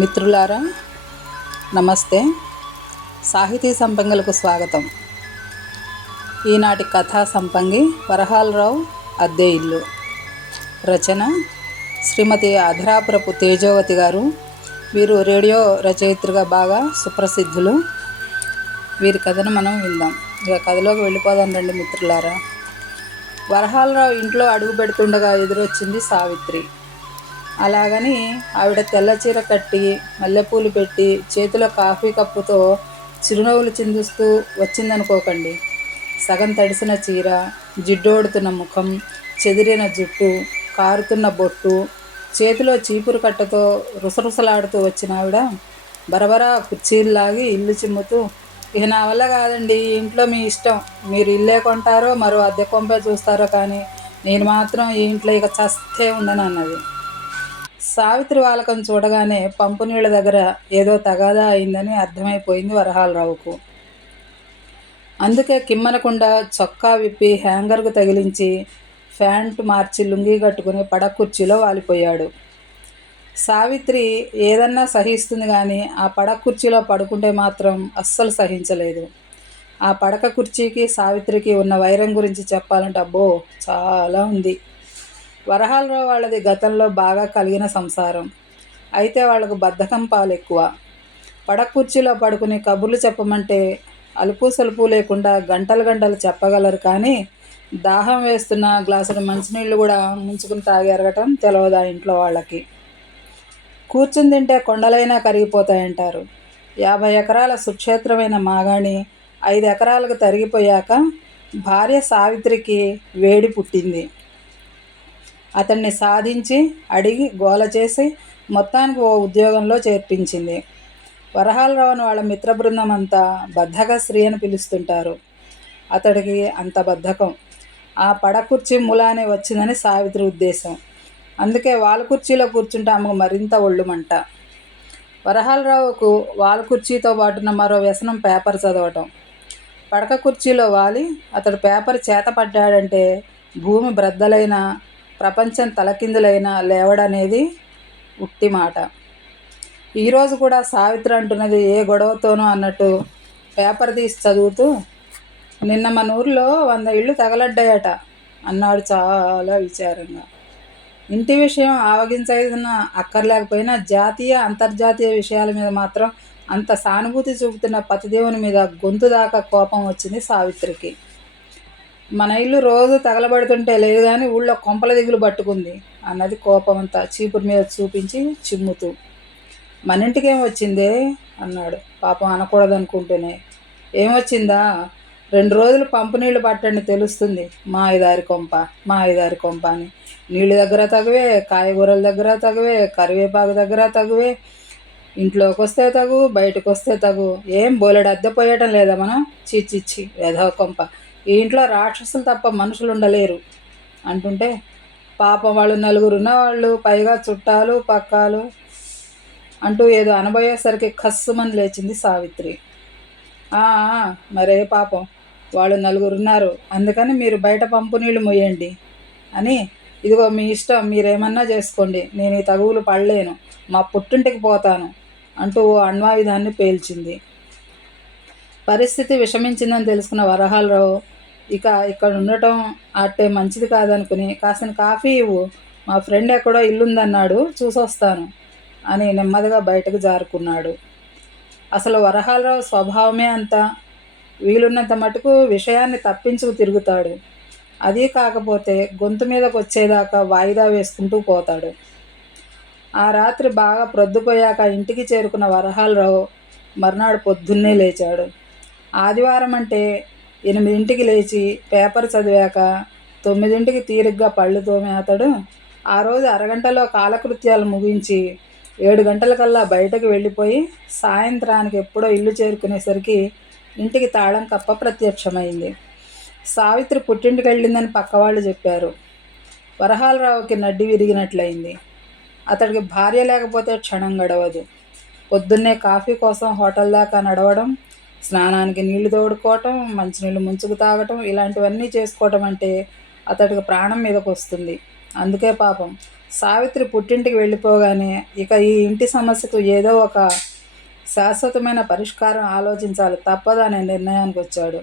మిత్రులారా నమస్తే. సాహితీ సంపంగులకు స్వాగతం. ఈనాటి కథా సంపంగి వరహాలరావు అద్దె ఇల్లు. రచన శ్రీమతి అధరాపురపు తేజోవతి గారు. వీరు రేడియో రచయిత్రిగా బాగా సుప్రసిద్ధులు. వీరి కథను మనం విందాం. ఇక కథలోకి వెళ్ళిపోదాం రండి మిత్రులారా. వరహాలరావు ఇంట్లో అడుగు పెడుతుండగా ఎదురొచ్చింది సావిత్రి. అలాగని ఆవిడ తెల్ల చీర కట్టి మల్లెపూలు పెట్టి చేతిలో కాఫీ కప్పుతో చిరునవ్వులు చిందిస్తూ వచ్చిందనుకోకండి. సగం తడిసిన చీర, జిడ్డోడుతున్న ముఖం, చెదిరిన జుట్టు, కారుతున్న బొట్టు, చేతిలో చీపురు కట్టతో రుసరుసలాడుతూ వచ్చిన ఆవిడ బరబరా కుర్చీల్లాగి ఇల్లు చిమ్ముతూ, ఇక నా వల్ల కాదండి, ఇంట్లో మీ ఇష్టం, మీరు ఇల్లే కొంటారో మరో అద్దె కొంపే చూస్తారో కానీ నేను మాత్రం ఈ ఇంట్లో ఇక చస్తే ఉండను అన్నది. సావిత్రి వాలకం చూడగానే పంపు నీళ్ళ దగ్గర ఏదో తగాదా అయిందని అర్థమైపోయింది వరహాలరావుకు. అందుకే కిమ్మనకుండా చొక్కా విప్పి హ్యాంగర్కు తగిలించి ప్యాంటు మార్చి లుంగీ కట్టుకుని పడక కుర్చీలో వాలిపోయాడు. సావిత్రి ఏదన్నా సహిస్తుంది కానీ ఆ పడక కుర్చీలో పడుకుంటే మాత్రం అస్సలు సహించలేదు. ఆ పడక కుర్చీకి సావిత్రికి ఉన్న వైరం గురించి చెప్పాలంటే అబ్బో చాలా ఉంది. వరహాలరావు వాళ్ళది గతంలో బాగా కలిగిన సంసారం. అయితే వాళ్లకు బద్ధకం పాలు ఎక్కువ. పడక కుర్చీలో పడుకుని కబుర్లు చెప్పమంటే అలుపు సలుపు లేకుండా గంటలు గంటలు చెప్పగలరు కానీ దాహం వేస్తున్న గ్లాసుడు మంచినీళ్ళు కూడా ముంచుకుని తాగెరగటం తెలవదు ఆ ఇంట్లో వాళ్ళకి. కూర్చుని తింటే కొండలైనా కరిగిపోతాయంటారు. 50 ఎకరాల సుక్షేత్రమైన మాగాణి 5 ఎకరాలకు తరిగిపోయాక భార్య సావిత్రికి వేడి పుట్టింది. అతన్ని సాధించి అడిగి గోల చేసి మొత్తానికి ఓ ఉద్యోగంలో చేర్పించింది. వరహాలరావును వాళ్ళ మిత్ర బృందం అంతా బద్ధక స్త్రీ అని పిలుస్తుంటారు. అతడికి అంత బద్ధకం ఆ పడకుర్చీ మూలానే వచ్చిందని సావిత్రి ఉద్దేశం. అందుకే వాలుకుర్చీలో కూర్చుంటే ఆమెకు మరింత ఒళ్ళుమంట. వరహాలరావుకు వాలుకుర్చీతో పాటున మరో వ్యసనం పేపర్ చదవటం. పడక కుర్చీలో వాలి అతడు పేపర్ చేత పడ్డాడంటే భూమి బ్రద్దలైన ప్రపంచం తలకిందులైనా లేవడనేది ఉట్టి మాట. ఈరోజు కూడా సావిత్రి అంటున్నది ఏ గొడవతోనో అన్నట్టు పేపర్ తీసి చదువుతూ, నిన్న మన ఊరిలో 100 ఇళ్ళు తగలడ్డాయట అన్నాడు చాలా విచారంగా. ఇంటి విషయం ఆవగించైన అక్కర్లేకపోయినా జాతీయ అంతర్జాతీయ విషయాల మీద మాత్రం అంత సానుభూతి చూపుతున్న పతిదేవుని మీద గొంతు దాకా కోపం వచ్చింది సావిత్రికి. మన ఇల్లు రోజు తగలబడుతుంటే లేదు కానీ ఊళ్ళో కొంపల దిగులు పట్టుకుంది అన్నది కోపం అంతా చీపురు మీద చూపించి చిమ్ముతూ. మన ఇంటికేం వచ్చిందే అన్నాడు పాపం అనకూడదనుకుంటేనే. ఏమొచ్చిందా, 2 రోజులు పంపు నీళ్లు పట్టండి తెలుస్తుంది, మా ఐదారి కొంప అని. నీళ్ళ దగ్గర తగువే, కాయగూరల దగ్గర తగువే, కరివేపాకు దగ్గర తగువే, ఇంట్లోకి వస్తే తగు, బయటకు వస్తే తగు. ఏం బోలెడు అద్దె పోయటం లేదా మనం? చిచ్చిచ్చి వెధవ కొంప, ఈ ఇంట్లో రాక్షసులు తప్ప మనుషులు ఉండలేరు అంటుంటే, పాపం వాళ్ళు 4 ఉన్నవాళ్ళు, పైగా చుట్టాలు పక్కాలు అంటూ ఏదో అనబోయేసరికి ఖస్సుమని లేచింది సావిత్రి. మరే పాపం, వాళ్ళు 4 ఉన్నారు, అందుకని మీరు బయట పంపు నీళ్లు మొయ్యండి అని. ఇదిగో మీ ఇష్టం, మీరేమన్నా చేసుకోండి, నేను ఈ తగువులు పడలేను, మా పుట్టింటికి పోతాను అంటూ ఓ అణ్వాయుధాన్ని పేల్చింది. పరిస్థితి విషమించిందని తెలుసుకున్న వరహాలరావు ఇక ఇక్కడ ఉండటం అట్టే మంచిది కాదనుకుని, కాసిన కాఫీ ఇవ్వు, మా ఫ్రెండ్ ఎక్కడో ఇల్లుందన్నాడు, చూసొస్తాను అని నెమ్మదిగా బయటకు జారుకున్నాడు. అసలు వరహాలరావు స్వభావమే అంత. వీలున్నంత మటుకు విషయాన్ని తప్పించుకు తిరుగుతాడు. అదీ కాకపోతే గొంతు మీదకు వచ్చేదాకా వాయిదా వేసుకుంటూ పోతాడు. ఆ రాత్రి బాగా ప్రొద్దుపోయాక ఇంటికి చేరుకున్న వరహాలరావు మర్నాడు పొద్దున్నే లేచాడు. ఆదివారం అంటే 8ంటికి లేచి పేపర్ చదివాక 9ంటికి తీరిగ్గా పళ్ళు తోమే అతడు ఆ రోజు అరగంటలో కాలకృత్యాలు ముగించి 7 గంటలకల్లా బయటకు వెళ్ళిపోయి సాయంత్రానికి ఎప్పుడో ఇల్లు చేరుకునేసరికి ఇంటికి తాళం కప్ప ప్రత్యక్షమైంది. సావిత్రి పుట్టింటికి వెళ్ళిందని పక్కవాళ్ళు చెప్పారు. వరహాలరావుకి నడ్డి విరిగినట్లయింది. అతడికి భార్య లేకపోతే క్షణం గడవదు. పొద్దున్నే కాఫీ కోసం హోటల్ దాకా నడవడం, స్నానానికి నీళ్లు తోడుకోవటం, మంచినీళ్ళు ముంచుకు తాగటం, ఇలాంటివన్నీ చేసుకోవటం అంటే అతడికి ప్రాణం మీదకు వస్తుంది. అందుకే పాపం సావిత్రి పుట్టింటికి వెళ్ళిపోగానే ఇక ఈ ఇంటి సమస్యకు ఏదో ఒక శాశ్వతమైన పరిష్కారం ఆలోచించాలి తప్పదనే నిర్ణయానికి వచ్చాడు.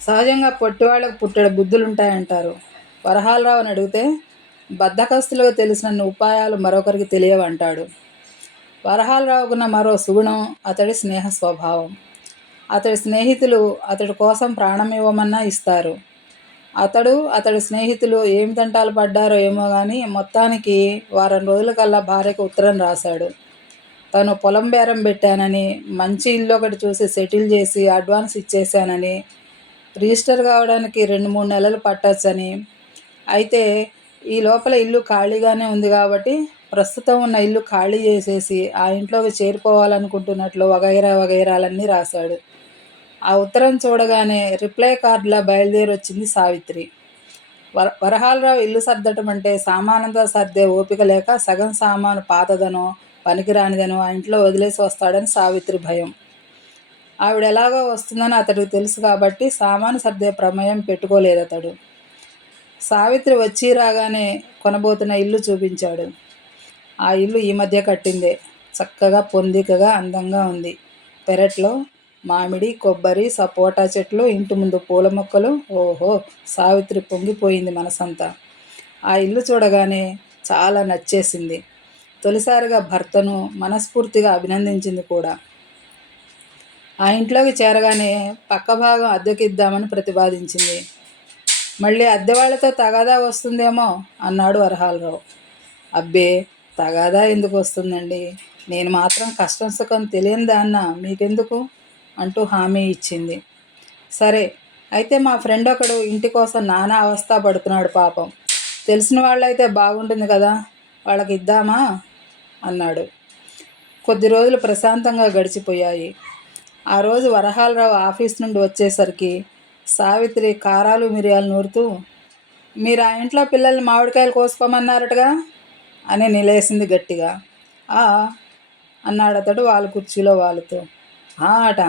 సహజంగా పొట్టివాళ్లకు పుట్టెడు బుద్ధులుంటాయంటారు. వరహాలరావుని అడిగితే బద్ధకస్తులకు తెలిసినన్ని ఉపాయాలు మరొకరికి తెలియవంటాడు. వరహాలరావుకున్న మరో సుగుణం అతడి స్నేహ స్వభావం. అతడి స్నేహితులు అతడి కోసం ప్రాణం ఇవ్వమన్నా ఇస్తారు. అతడి స్నేహితులు ఏమి తంటాలు పడ్డారో ఏమో కానీ మొత్తానికి వారం రోజులకల్లా భార్యకు ఉత్తరం రాశాడు. తను పొలం బేరం పెట్టానని, మంచి ఇల్లు ఒకటి చూసి సెటిల్ చేసి అడ్వాన్స్ ఇచ్చేశానని, రిజిస్టర్ కావడానికి 2-3 నెలలు పట్టొచ్చని, అయితే ఈ లోపల ఇల్లు ఖాళీగానే ఉంది కాబట్టి ప్రస్తుతం ఉన్న ఇల్లు ఖాళీ చేసేసి ఆ ఇంట్లోకి చేరిపోవాలనుకుంటున్నట్లు వగైరా వగైరాలన్నీ రాశాడు. ఆ ఉత్తరం చూడగానే రిప్లై కార్డులా బయలుదేరి వచ్చింది సావిత్రి. వరహాలరావు ఇల్లు సర్దటం అంటే సామానంతా సర్దే ఓపిక లేక సగం సామాను పాతదనో పనికిరానిదనో ఆ ఇంట్లో వదిలేసి వస్తాడని సావిత్రి భయం. ఆవిడ ఎలాగో వస్తుందని అతడికి తెలుసు కాబట్టి సామాను సర్దే ప్రమేయం పెట్టుకోలేదు అతడు. సావిత్రి వచ్చి రాగానే కొనబోతున్న ఇల్లు చూపించాడు. ఆ ఇల్లు ఈ మధ్య కట్టిందే. చక్కగా పొందికగా అందంగా ఉంది. పెరట్లో మామిడి, కొబ్బరి, సపోటా చెట్లు, ఇంటి ముందు పూల మొక్కలు. ఓహో! సావిత్రి పొంగిపోయింది మనసంతా. ఆ ఇల్లు చూడగానే చాలా నచ్చేసింది. తొలిసారిగా భర్తను మనస్ఫూర్తిగా అభినందించింది కూడా. ఆ ఇంట్లోకి చేరగానే పక్క భాగం అద్దెకిద్దామని ప్రతిపాదించింది. మళ్ళీ అద్దెవాళ్లతో తగాదా వస్తుందేమో అన్నాడు వరహాలరావు. అబ్బే, తగాదా ఎందుకు వస్తుందండి? నేను మాత్రం కష్టం సుఖం తెలియని దాన్నా మీకెందుకు అంటూ హామీ ఇచ్చింది. సరే, అయితే మా ఫ్రెండ్ ఒకడు ఇంటి కోసం నానా అవస్థ పడుతున్నాడు పాపం. తెలిసిన వాళ్ళైతే బాగుంటుంది కదా, వాళ్ళకి ఇద్దామా అన్నాడు. కొద్ది రోజులు ప్రశాంతంగా గడిచిపోయాయి. ఆ రోజు వరహాలరావు ఆఫీస్ నుండి వచ్చేసరికి సావిత్రి కారాలు మిరియాలు నూరుతూ, మీరు ఆ ఇంట్లో పిల్లల్ని మామిడికాయలు కోసుకోమన్నారటగా అని నిలేసింది గట్టిగా. అన్నాడు అతడు వాళ్ళ కుర్చీలో వాలుతూ. అట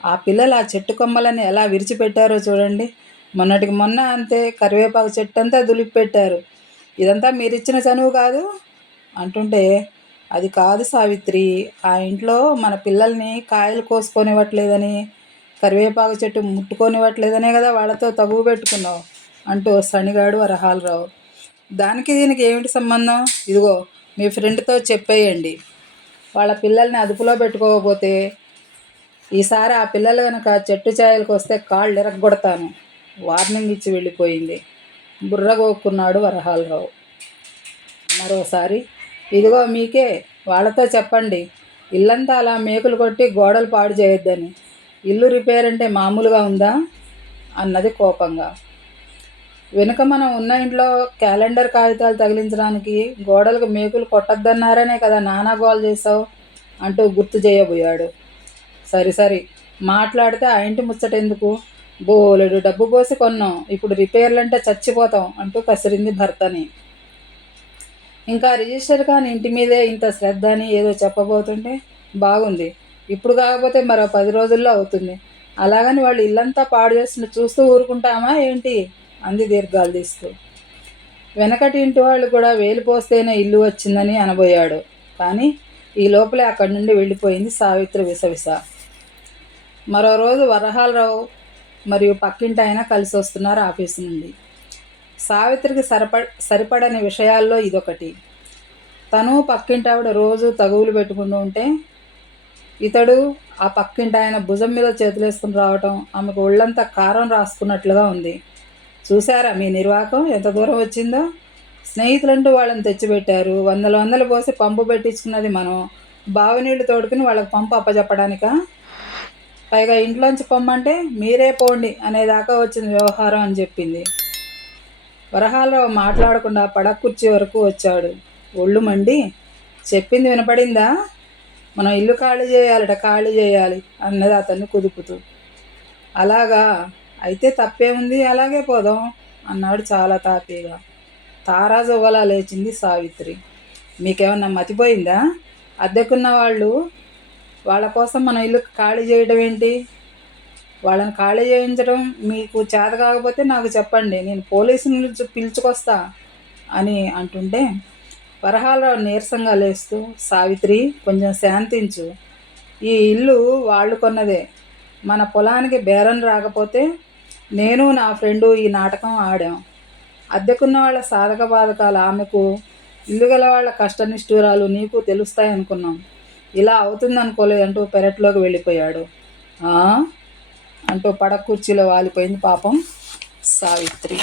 ఆ పిల్లలు ఆ చెట్టు కొమ్మలని ఎలా విరిచిపెట్టారో చూడండి. మొన్నటికి మొన్న అంతే కరివేపాకు చెట్టు అంతా దులిపిపెట్టారు. ఇదంతా మీరిచ్చిన చనువు కాదు అంటుంటే, అది కాదు సావిత్రి, ఆ ఇంట్లో మన పిల్లల్ని కాయలు కోసుకొనివ్వట్లేదని, కరివేపాకు చెట్టు ముట్టుకొనివ్వట్లేదనే కదా వాళ్ళతో తగువ పెట్టుకున్నావు అంటూ సణిగాడు వరహాలరావు. దానికి దీనికి ఏమిటి సంబంధం? ఇదిగో మీ ఫ్రెండ్తో చెప్పేయండి. వాళ్ళ పిల్లల్ని అదుపులో పెట్టుకోకపోతే ఈసారి ఆ పిల్లలు కనుక చెట్టు ఛాయలకు వస్తే కాళ్ళు ఎరగొడతాను వార్నింగ్ ఇచ్చి వెళ్ళిపోయింది. బుర్రగోక్కున్నాడు వరహాలరావు. మరోసారి, ఇదిగో మీకే, వాళ్ళతో చెప్పండి, ఇల్లంతా అలా మేకులు కొట్టి గోడలు పాడు చేయొద్దని. ఇల్లు రిపేర్ అంటే మామూలుగా ఉందా అన్నది కోపంగా. వెనుక మనం ఉన్న ఇంట్లో క్యాలెండర్ కాగితాలు తగిలించడానికి గోడలకు మేకులు కొట్టద్దన్నారనే కదా నానా గోల్ చేసావు అంటూ గుర్తు చేయబోయాడు. సరి మాట్లాడితే ఆ ఇంటి ముచ్చటెందుకు? బోలెడు డబ్బు పోసి కొన్నాం, ఇప్పుడు రిపేర్లంటే చచ్చిపోతాం అంటూ కసిరింది భర్తని. ఇంకా రిజిస్టర్ కాని ఇంటి మీదే ఇంత శ్రద్ధ అని ఏదో చెప్పబోతుంటే, బాగుంది, ఇప్పుడు కాకపోతే మరో 10 రోజుల్లో అవుతుంది. అలాగని వాళ్ళు ఇల్లంతా పాడు చేస్తున్న చూస్తూ ఊరుకుంటామా ఏంటి అంది దీర్ఘాలు తీస్తూ. వెనకటి ఇంటి వాళ్ళు కూడా వేలు పోస్తేనే ఇల్లు వచ్చిందని అనబోయాడు. కానీ ఈ లోపలే అక్కడి నుండి వెళ్ళిపోయింది సావిత్రి విసవిస. మరో రోజు వరహాలరావు మరియు పక్కింటి ఆయన కలిసి వస్తున్నారు ఆఫీసు నుండి. సావిత్రికి సరిపడని విషయాల్లో ఇదొకటి. తను పక్కింటి ఆవిడ రోజు తగువులు పెట్టుకుంటూ ఉంటే ఇతడు ఆ పక్కింటి ఆయన భుజం మీద చేతులేసుకుని రావటం ఆమెకు ఒళ్ళంతా కారం రాసుకున్నట్లుగా ఉంది. చూశారా మీ నిర్వాకం ఎంత దూరం వచ్చిందో? స్నేహితులంటూ వాళ్ళని తెచ్చిపెట్టారు. వందలు పోసి పంపు పెట్టించుకున్నది మనం. బావి నీళ్లు తోడుకుని వాళ్ళకి పంపు అప్పచెప్పడానికా? పైగా ఇంట్లోంచి పొమ్మంటే మీరే పోండి అనేదాకా వచ్చిన వ్యవహారం అని చెప్పింది. వరహాలరావు మాట్లాడకుండా పడక కుర్చీ వరకు వచ్చాడు. ఒళ్ళు మండి, చెప్పింది వినపడిందా? మనం ఇల్లు ఖాళీ చేయాలి అన్నది అతన్ని కుదుపుతూ. అలాగా, అయితే తప్పేముంది, అలాగే పోదాం అన్నాడు చాలా తాపీగా. తారాజువ్వలా లేచింది సావిత్రి. మీకేమన్నా మతిపోయిందా? అద్దెకున్న వాళ్ళ కోసం మనం ఇల్లు ఖాళీ చేయడం ఏంటి? వాళ్ళని ఖాళీ చేయించడం మీకు చేత కాకపోతే నాకు చెప్పండి, నేను పోలీసుని పిలుచుకొస్తా అని అంటుంటే వరహాలరావు నీరసంగా లేస్తూ, సావిత్రి కొంచెం శాంతించు, ఈ ఇల్లు వాళ్ళు కొన్నదే, మన పొలానికి బేరం రాకపోతే నేను నా ఫ్రెండు ఈ నాటకం ఆడాం. అద్దెకున్న వాళ్ళ సాధక బాధకాలు ఆమెకు, ఇల్లు గల వాళ్ళ కష్టనిష్ఠూరాలు నీకు తెలుస్తాయనుకున్నాం. ఇలా అవుతుందనుకోలేదంటూ పెరట్లోకి వెళ్ళిపోయాడు. అంటూ పడక కుర్చీలో వాలిపోయింది పాపం సావిత్రి.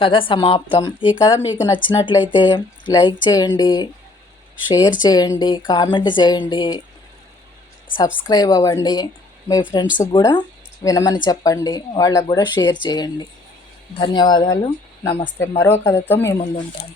కథ సమాప్తం. ఈ కథ మీకు నచ్చినట్లయితే లైక్ చేయండి, షేర్ చేయండి, కామెంట్ చేయండి, సబ్స్క్రైబ్ అవ్వండి. మీ ఫ్రెండ్స్కి కూడా వినమని చెప్పండి, వాళ్ళకు కూడా షేర్ చేయండి. ధన్యవాదాలు. నమస్తే. మరో కథతో మీ ముందుంటాను.